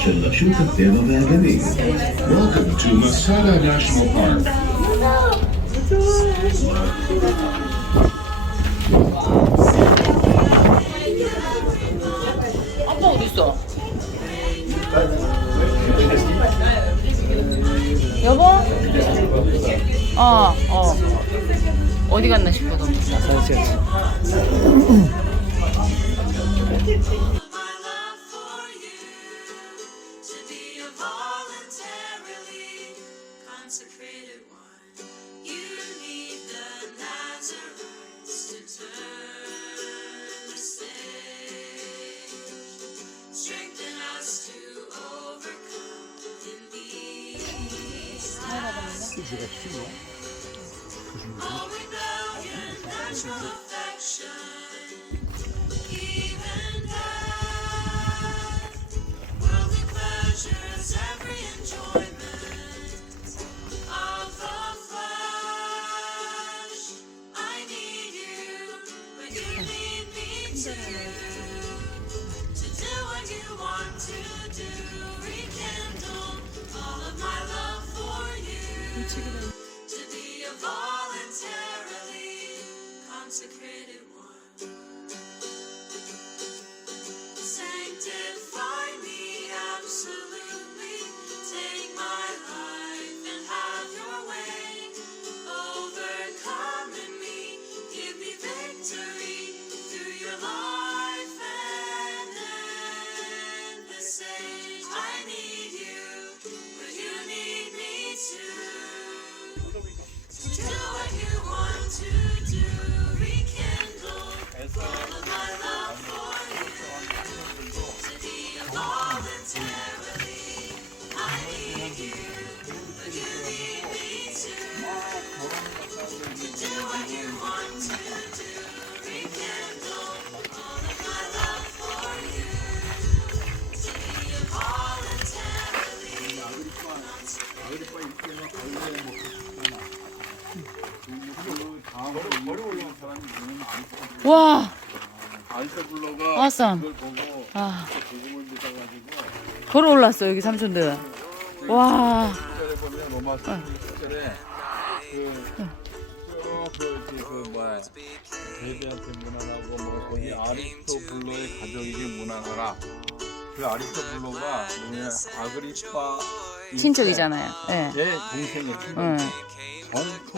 Welcome to Masada National Park. 아빠 어딨어? 여보? 어디 갔나 싶어서. Consecrated one, you need the Nazarites to turn the stage, strengthen us to overcome in these times. All rebellion, natural affection, even death, worldly pleasures, every enjoyment of the flesh. I need you, but you need me too. To do what you want to do, rekindle all of my love for you. To be a voluntarily consecrated one. Sanctify me absolutely. Take my life and have your way. Overcome in me, give me victory through your life and endless age. I need you, but you need me too. Do what you want to do, rekindle all of my love for you. To be a voluntarily, I need you, but you need me too. Do what you want to do, rekindle all of my love for you. To be a voluntarily, 와, 알세블러가 아쌈. 그걸 보고 아, 고금을 믿어가지고 걸어 올랐어 여기 삼촌들. 와, 시절에 보면 로마 시절에 그 뭐야 베드한테 문안하고 뭐 거기 아리스토블로의 가족에게 문안하라. 그 아리스토블로가 뭐냐 아그리파 친척이잖아요. 예. 제 동생의 응. 정통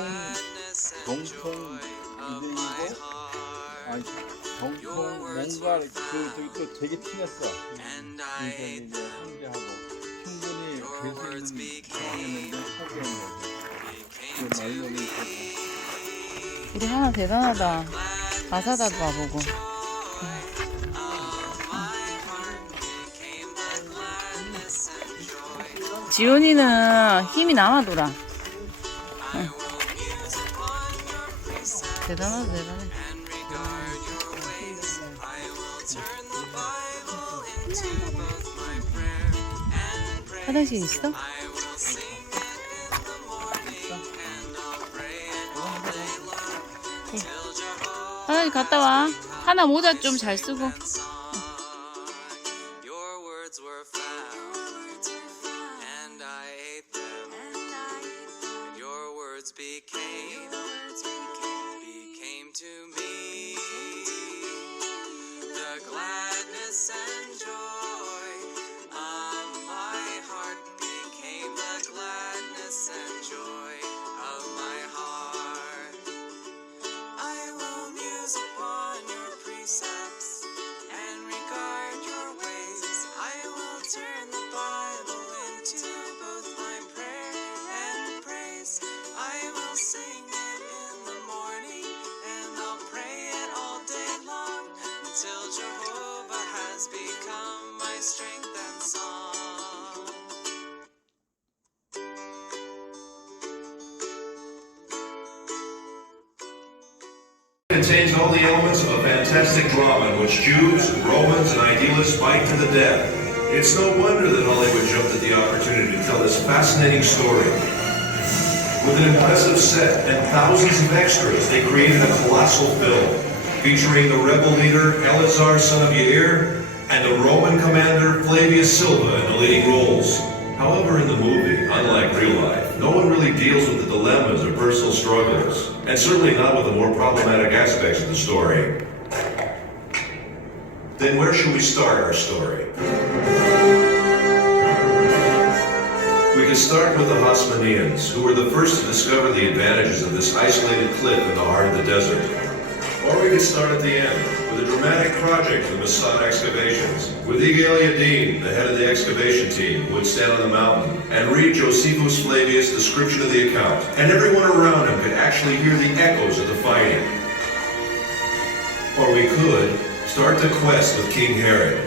이대이고 아니 정통 뭔가 그 저기 또 되게 친했어. 이제 형제하고 충분히 될수 있는 상황이었는데 사귀었는데 그 말로는 우리 하나 대단하다. 가사다도 봐보고. 지훈이는 힘이 남아돌아. 응. 대단하다, 대단해. 화장실 있어? 화장실 갔다 와. 하나 모자 좀 잘 쓰고. your words were found, and I ate them, and your words became to me the gladness and joy of my heart, became the gladness and joy of my heart. I will muse upon your precepts and regard your ways. I will turn the Bible into both my prayer and praise. I will sing it in the morning and I'll pray it all day long until Jehovah has become my strength and song. Contains all the elements of a fantastic drama in which Jews, Romans, and idealists fight to the death. It's no wonder that Hollywood jumped at the opportunity to tell this fascinating story. With an impressive set and thousands of extras, they created a colossal film featuring the rebel leader Eleazar, son of Yair, and the Roman commander Flavius Silva in the leading roles. However, in the movie, unlike real life, no one really deals with the dilemmas or personal struggles, and certainly not with the more problematic aspects of the story. Then where should we start our story? We could start with the Hasmoneans, who were the first to discover the advantages of this isolated cliff in the heart of the desert. Or we could start at the end, with a dramatic project of the Masada excavations, with Igor Yadin, the head of the excavation team, who would stand on the mountain, and read Josephus Flavius' description of the account, and everyone around him could actually hear the echoes of the fighting. Or we could start the quest with King Herod.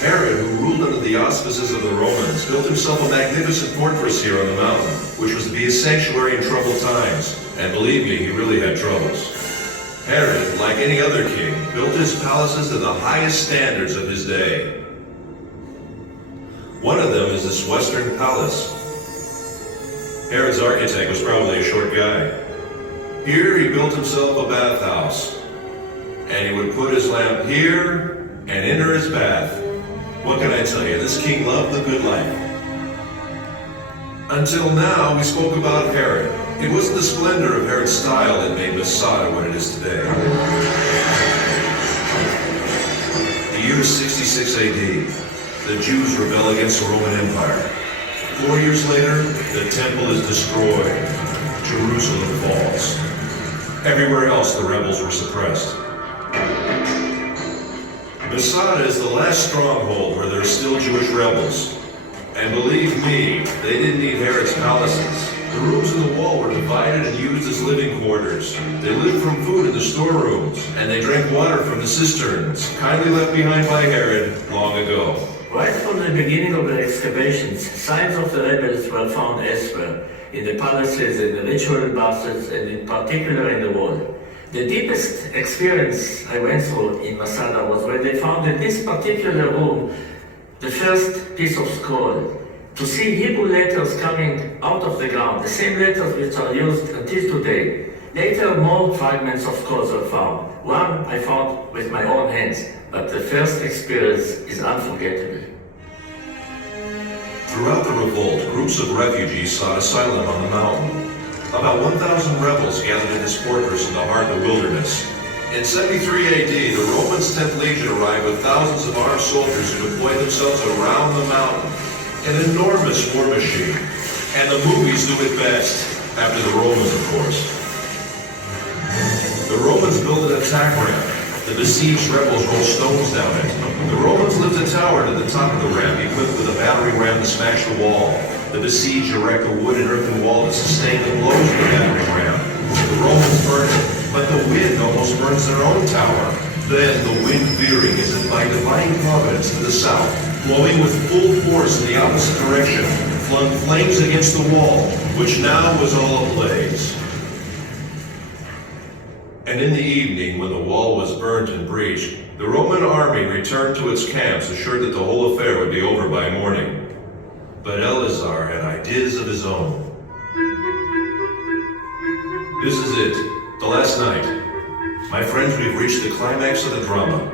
Herod, who ruled under the auspices of the Romans, built himself a magnificent fortress here on the mountain, which was to be his sanctuary in troubled times, and believe me, he really had troubles. Herod, like any other king, built his palaces to the highest standards of his day. One of them is this Western Palace. Herod's architect was probably a short guy. Here he built himself a bathhouse, and he would put his lamp here and enter his bath. What can I tell you? This king loved the good life. Until now, we spoke about Herod. It wasn't the splendor of Herod's style that made Masada what it is today. The year is 66 AD. The Jews rebel against the Roman Empire. 4 years later, the temple is destroyed. Jerusalem falls. Everywhere else, the rebels were suppressed. Masada is the last stronghold where there are still Jewish rebels. And believe me, they didn't need Herod's palaces. The rooms in the wall were divided and used as living quarters. They lived from food in the storerooms, and they drank water from the cisterns, kindly left behind by Herod long ago. Right from the beginning of the excavations, signs of the rebels were found elsewhere, in the palaces, in the ritual baths, and in particular in the wall. The deepest experience I went through in Masada was when they found in this particular room the first piece of scroll. To see Hebrew letters coming out of the ground, the same letters which are used until today. Later, more fragments of scrolls were found. One I found with my own hands, but the first experience is unforgettable. Throughout the revolt, groups of refugees sought asylum on the mountain. About 1,000 rebels gathered in this fortress in the heart of the wilderness. In 73 AD, the Romans' 10th Legion arrived with thousands of armed soldiers who deployed themselves around the mountain. An enormous war machine. And the movies do it best, after the Romans, of course. The Romans built an attack ramp. The besieged rebels rolled stones down it. The Romans lift a tower to the top of the ramp, equipped with a battering ram to smash the wall. The besieged erect a wood and earthen wall to sustain the blows of the battering ram. The Romans burn it, but the wind almost burns their own tower. Then the wind veering as if by divine providence to the south, blowing with full force in the opposite direction, flung flames against the wall, which now was all ablaze. And in the evening, when the wall was burnt and breached, the Roman army returned to its camps, assured that the whole affair would be over by morning. But Eleazar had ideas of his own. This is it, the last night. My friends, we've reached the climax of the drama.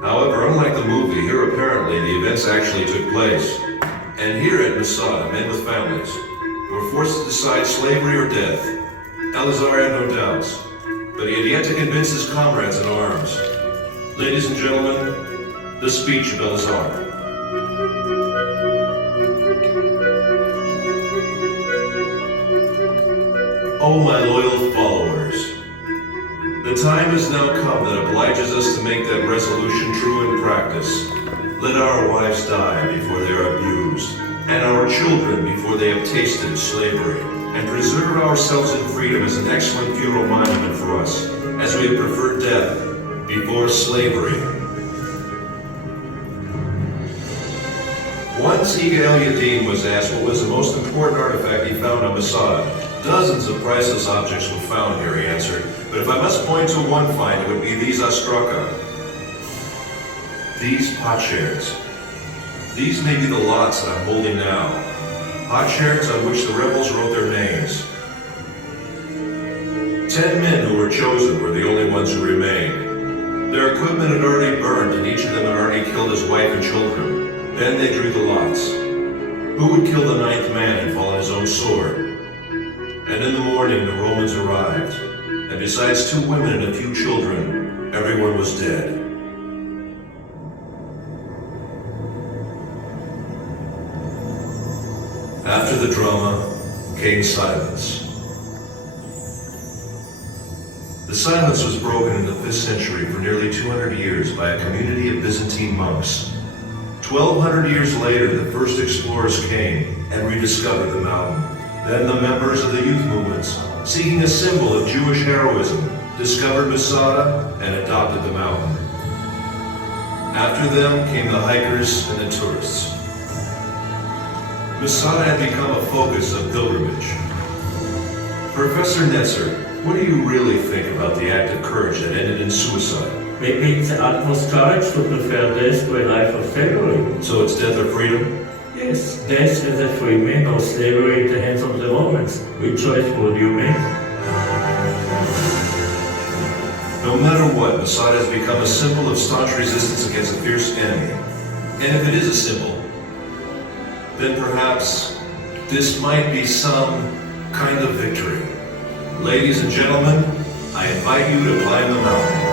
However, unlike the movie, here apparently the events actually took place. And here at Masada, men with families were forced to decide slavery or death. Eleazar had no doubts, but he had yet to convince his comrades in arms. Ladies and gentlemen, the speech of Eleazar. Oh, my loyal followers, the time has now come that obliges us to make that resolution true in practice. Let our wives die before they are abused, and our children before they have tasted slavery, and preserve ourselves in freedom as an excellent funeral monument for us, as we have preferred death before slavery. Once Igor Yadin was asked what was the most important artifact he found on Masada. Dozens of priceless objects were found here, he answered, but if I must point to one find, it would be these ostraka. These potsherds. These may be the lots that I'm holding now. Potsherds on which the rebels wrote their names. 10 men who were chosen were the only ones who remained. Their equipment had already burned, and each of them had already Then they drew the lots. Who would kill the ninth man and fall on his own sword? And in the morning the Romans arrived, and besides 2 women and a few children, everyone was dead. After the drama came silence. The silence was broken in the 5th century for nearly 200 years by a community of Byzantine monks. 1,200 years later, the first explorers came and rediscovered the mountain. Then the members of the youth movements, seeking a symbol of Jewish heroism, discovered Masada and adopted the mountain. After them came the hikers and the tourists. Masada had become a focus of pilgrimage. Professor Netzer, what do you really think about the act of courage that ended in suicide? Maybe it's the utmost courage to prefer death to a life of slavery. So it's death or freedom? Yes, death as a free man or slavery in the hands of the Romans. Which choice would you make? No matter what, Masada has become a symbol of staunch resistance against a fierce enemy. And if it is a symbol, then perhaps this might be some kind of victory. Ladies and gentlemen, I invite you to climb the mountain.